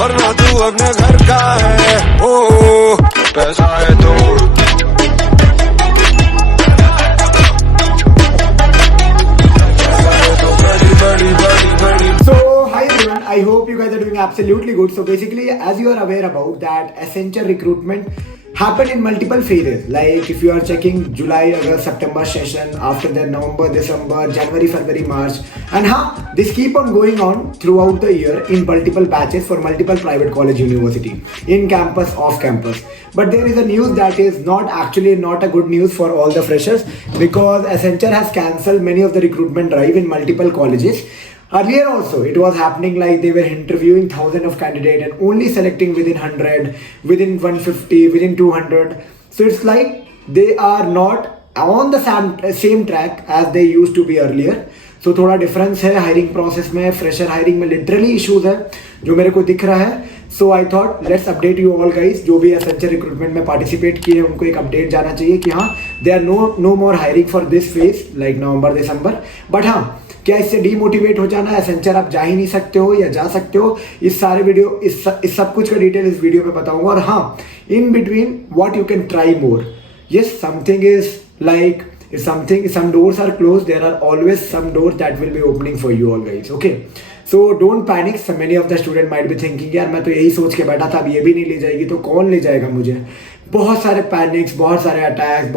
वरना तू अपने घर का है। ओ पैसा है तो So, hi everyone, I hope you guys are doing absolutely good. So basically, as you are aware about that, Accenture recruitment happened in multiple phases. Like if you are checking July, August, September session, after that November, December, January, February, March, and this keep on going on throughout the year in multiple batches for multiple private college university, in campus, off campus. But there is a news that is not a good news for all the freshers, because Accenture has cancelled many of the recruitment drive in multiple colleges. Earlier also, it was happening like they were interviewing thousands of candidates and only selecting within 100, within 150, within 200. So it's like they are not on the same track as they used to be earlier. So थोड़ा difference है hiring process में, fresher hiring में literally issues है जो मेरे को दिख रहा है. So I thought let's update you all guys. जो भी एसेंचर रिक्रूटमेंट में पार्टिसिपेट किए हैं उनको एक अपडेट जाना चाहिए कि हाँ they are no more hiring for this phase like November December. But हाँ, क्या इससे डीमोटिवेट हो जाना है? एसेंचर आप जा ही नहीं सकते हो या जा सकते हो? इस सारे वीडियो इस सब कुछ का डिटेल इस वीडियो में बताऊंगा. और हाँ, in between what you can try more. Yes, something is like if some doors are closed, there are always some doors that will be opening for you all guys. Okay, so don't panic. So many of the student might be thinking यार मैं तो यही सोच के बैठा था, अब ये भी नहीं ले जाएगी तो कौन ले जाएगा मुझे. बहुत सारे पैनिक्स, बहुत सारे अटैक्स,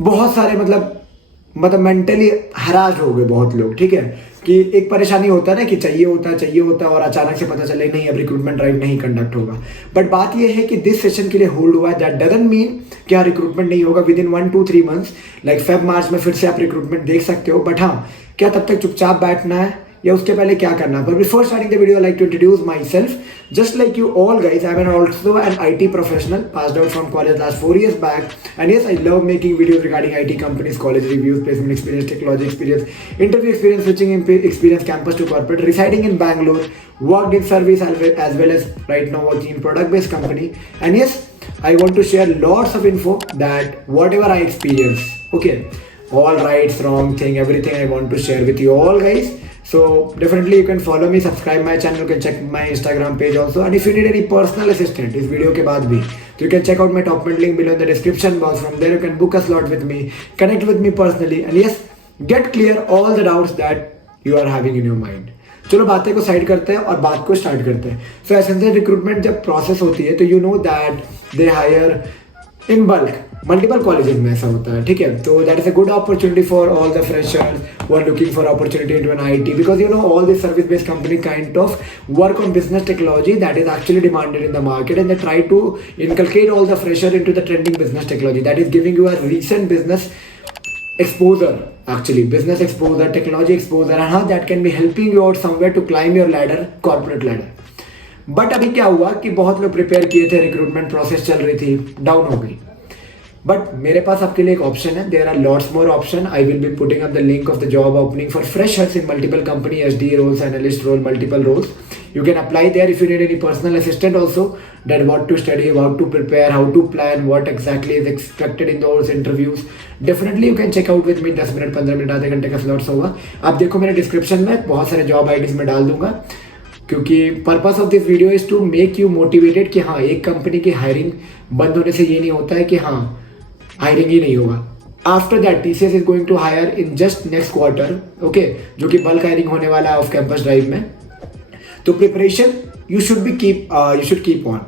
बहुत सारे मतलब मेंटली हराज हो गए बहुत लोग. ठीक है, कि एक परेशानी होता है ना कि चाहिए होता और अचानक से पता चले नहीं अब रिक्रूटमेंट ड्राइव नहीं कंडक्ट होगा. बट बात यह है कि दिस सेशन के लिए होल्ड हुआ है. दैट डजंट मीन कि हाँ रिक्रूटमेंट नहीं होगा. With in 1-2-3 months like Feb March में फिर से आप रिक्रूटमेंट देख सकते हो. बट हाँ, क्या तब तक चुपचाप बैठना है या उसके पहले क्या करना है? But before starting the video I like to introduce myself. Just like you all guys, I am also an IT professional, passed out from college last 4 years back. And yes, I love making videos regarding IT companies, college reviews, placement experience, technology experience, interview experience, switching experience, campus to corporate, residing in Bangalore, worked in service as well as right now working in product-based company. And yes, I want to share lots of info that whatever I experience, okay, all rights, wrong thing, everything I want to share with you all guys. So definitely you can follow me, subscribe my channel, you can check my Instagram page also. And if you need any personal assistant इस video के बाद भी, so you can check out my top mint link below in the description box. From there you can book a slot with me, connect with me personally, and yes, get clear all the doubts that you are having in your mind. चलो बातें को side करते हैं और बात को start करते हैं. सो एसेंशियल रिक्रूटमेंट जब प्रोसेस होती है तो you know that they hire in bulk. Multiple colleges में ऐसा होता है. ठीक है, तो that is a good opportunity for all the freshers who are looking for opportunity into an IT, because you know all these service based company kind of work on business technology that is actually demanded in the market, and they try to inculcate all the fresher into the trending business technology that is giving you a recent business exposure, actually business exposure, technology exposure, and how that can be helping you out somewhere to climb your ladder, corporate ladder. But अभी क्या हुआ कि बहुत लोग prepare किए थे, recruitment process चल रही थी, डाउन हो गई. बट मेरे पास आपके लिए एक ऑप्शन है. There are lots more option. I will be putting up the link of the job opening for freshers in multiple company, SD roles, analyst role, multiple roles. You can apply there if you need any personal assistant also, that what to study, how to prepare, how to plan, what exactly is expected in those interviews. Definitely you can check out with me. 10 minute 15 minute आधे घंटे का slots होगा. आप देखो मेरे description में बहुत सारे जॉब आईडीज में डाल दूंगा, क्योंकि purpose of this video is to make you motivated कि हाँ एक कंपनी की हायरिंग बंद होने से ये नहीं होता है कि हाँ हायरिंग ही नहीं होगा. After that TCS is going to hire in just next quarter, okay, जो कि बल्क हायरिंग होने वाला है ऑफ कैंपस ड्राइव में. तो preparation you should keep on.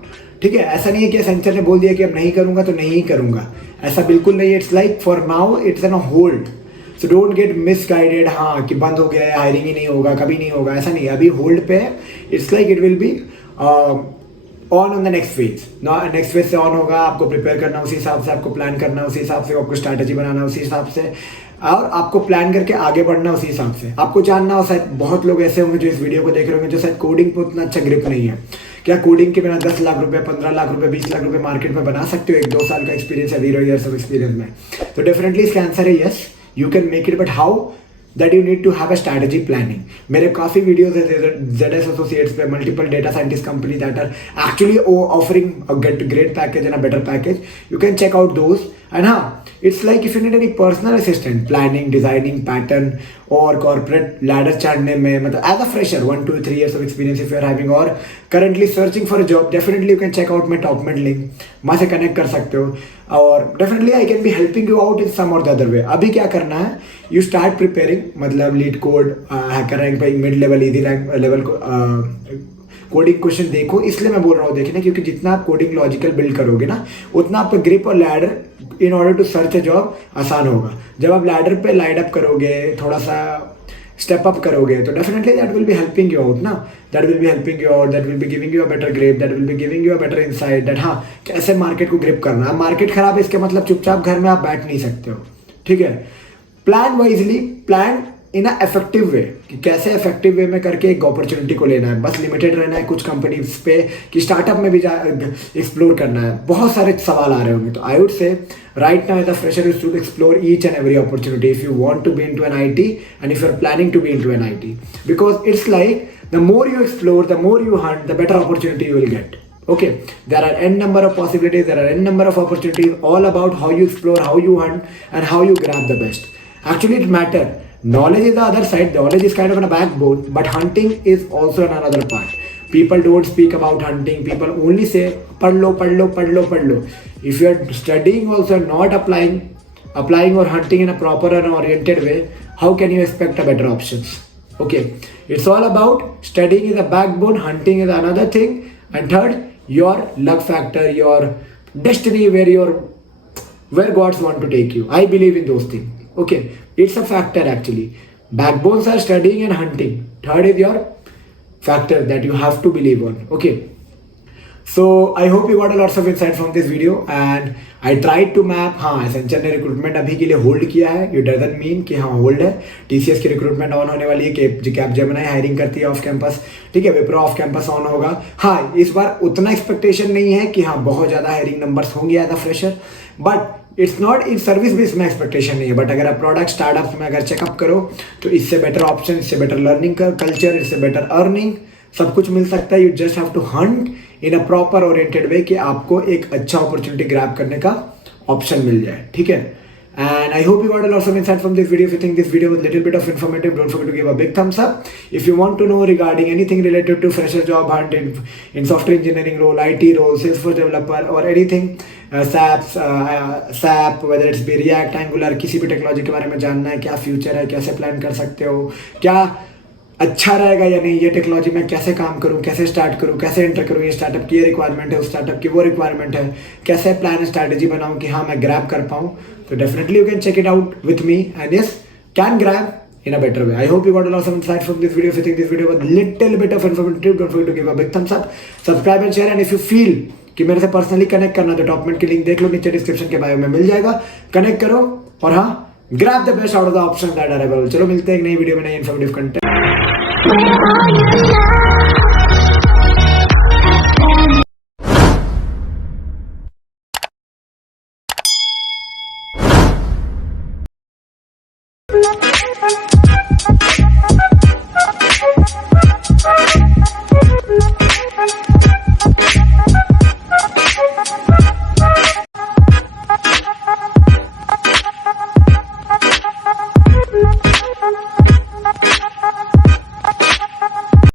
ठीक है, ऐसा नहीं है कि एसेंचर ने बोल दिया कि अब नहीं करूंगा तो नहीं करूंगा, ऐसा बिल्कुल नहीं. It's like for now it's an hold. So don't get misguided हाँ कि बंद हो गया है, हायरिंग ही नहीं होगा, कभी नहीं होगा, ऐसा नहीं है. अभी होल्ड पे है. It's like it will be on the next phase. Next phase से ऑन होगा. आपको प्रिपेयर करना उसी हिसाब से, आपको प्लान करना उसी हिसाब से, आपको स्ट्रैटेजी बनाना उसी हिसाब से, और आपको प्लान करके आगे बढ़ना उसी हिसाब से. आपको जानना हो, शायद बहुत लोग ऐसे होंगे जो इस वीडियो को देख रहे होंगे जो शायद कोडिंग पर उतना अच्छा ग्रिप नहीं है. क्या कोडिंग के बिना 10 लाख रुपए, 15 लाख रुपए, 20 लाख रुपए मार्केट में बना सकते हो 1-2 साल का एक्सपीरियंस है, 0 years ऑफ एक्सपीरियंस में? तो डेफिनेटली इसका आंसर है yes, you can make it. But how? that you need to have a strategy planning. मेरे काफ़ी वीडियोज है ZS Associates पे, multiple data scientist company that are actually offering a great package and a better package. You can check out those. And हाँ, it's like if you need any personal assistant, planning, designing, pattern और corporate ladder चढ़ने में, मतलब as a fresher 1 to 3 years of experience if you are having or currently searching for a job, definitely you can check out my top mid link, वहाँ से connect कर सकते हो और definitely I can be helping you out in some और the other way. अभी क्या करना है, यू स्टार्ट प्रिपेयरिंग, मतलब लीड कोड, हैकर रैंक पे, mid level, easy rank level को कोडिंग क्वेश्चन देखो। इसलिए मैं बोल रहा हूँ देखने, क्योंकि जितना आप कोडिंग लॉजिकल बिल्ड करोगे ना, उतना आपका ग्रिप और ladder in order to search a job आसान होगा। जब आप लैडर पे लाइट अप करोगे, थोड़ा सा स्टेप अप करोगे, तो definitely that will be helping you out ना, that will be helping you out, that will be giving you a better grip, that will be giving you a better insight, that हाँ कैसे market को grip करना है। Market खराब है इसके मतलब चुपचाप घर में आप बैठ नहीं सकते हो, ठीक है। Plan wisely, plan in a effective way, कि कैसे इफेक्टिव वे में करके एक अपॉर्चुनिटी को लेना है। बस लिमिटेड रहना है कुछ कंपनीज पे, कि स्टार्टअप में भी एक्सप्लोर करना है। बहुत सारे सवाल आ रहे होंगे, तो I would say right now as a fresher you should explore each and every opportunity if you want to be into an IT and if you're planning to be into an IT, because it's like the more you explore, the more you hunt, the better opportunity you will get. Okay, there are n number of possibilities, there are n number of opportunities, all about how you explore, how you hunt and how you grab the best. Actually it matter, knowledge is the other side, knowledge is kind of a backbone, but hunting is also another part. People don't speak about hunting, people only say पढ़ लो पढ़ लो पढ़ लो पढ़ लो। If you are studying also not applying or hunting in a proper and oriented way, how can you expect a better options? Okay, it's all about studying is a backbone, hunting is another thing, and third, your luck factor, your destiny, where gods want to take you. I believe in those things. Okay, it's a factor actually. Backbones are studying and hunting. Third is your factor that you have to believe on. Okay, so I hope you got a lots of insight from this video and I tried to map। हाँ, Accenture ने recruitment अभी के लिए hold किया है, it doesn't mean कि हाँ hold है। टीसीएस की रिक्रूटमेंट ऑन होने वाली है, कैपजेमिनी हायरिंग करती है ऑफ कैंपस, ठीक है, विप्रो ऑफ कैंपस ऑन होगा। हाँ, इस बार उतना एक्सपेक्टेशन नहीं है कि हाँ बहुत ज़्यादा हायरिंग नंबर्स होंगे as a fresher, but it's not in service base में एक्सपेक्टेशन नहीं है। बट अगर आप प्रोडक्ट स्टार्टअप्स में अगर चेकअप करो तो इससे बेटर ऑप्शन, इससे बेटर लर्निंग कल्चर, इससे बेटर अर्निंग, सब कुछ मिल सकता है। You just have to hunt in a proper oriented way कि आपको एक अच्छा अपॉर्चुनिटी ग्रैब करने का ऑप्शन मिल जाए, ठीक है। And I hope you got a lot of insight from this video. If you think this video was a little bit of informative, don't forget to give a big thumbs up. If you want to know regarding anything related to fresher job hunt in software engineering role, IT role, Salesforce developer or anything, SAP, whether it's be React, Angular, किसी भी technology के बारे में जानना है, क्या future है, कैसे प्लान कर सकते हो, क्या अच्छा रहेगा या नहीं, ये टेक्नोलॉजी में कैसे काम करूँ, कैसे स्टार्ट करूँ, कैसे एंटर करूँ, ये स्टार्टअप की ये रिक्वायरमेंट है, उस स्टार्टअप की वो रिक्वायरमेंट है, कैसे प्लान स्ट्रैटेजी बनाऊँ कि हाँ मैं ग्रैब कर पाऊँ, तो definitely you can check it out with me and yes can grab in a better way. I hope you got a lot of insight from this video. If you think this video was little bit of informative, don't forget to give a big thumbs up, subscribe and share, and if you feel कि मेरे से personally connect करना तो top minute की link देख लो, नीचे description के bio में मिल जाएगा, कनेक्ट करो और हाँ grab the best out of the option that are available. चलो मिलते हैं एक नई वीडियो में नई इन्फॉर्मेटिव कंटेंट।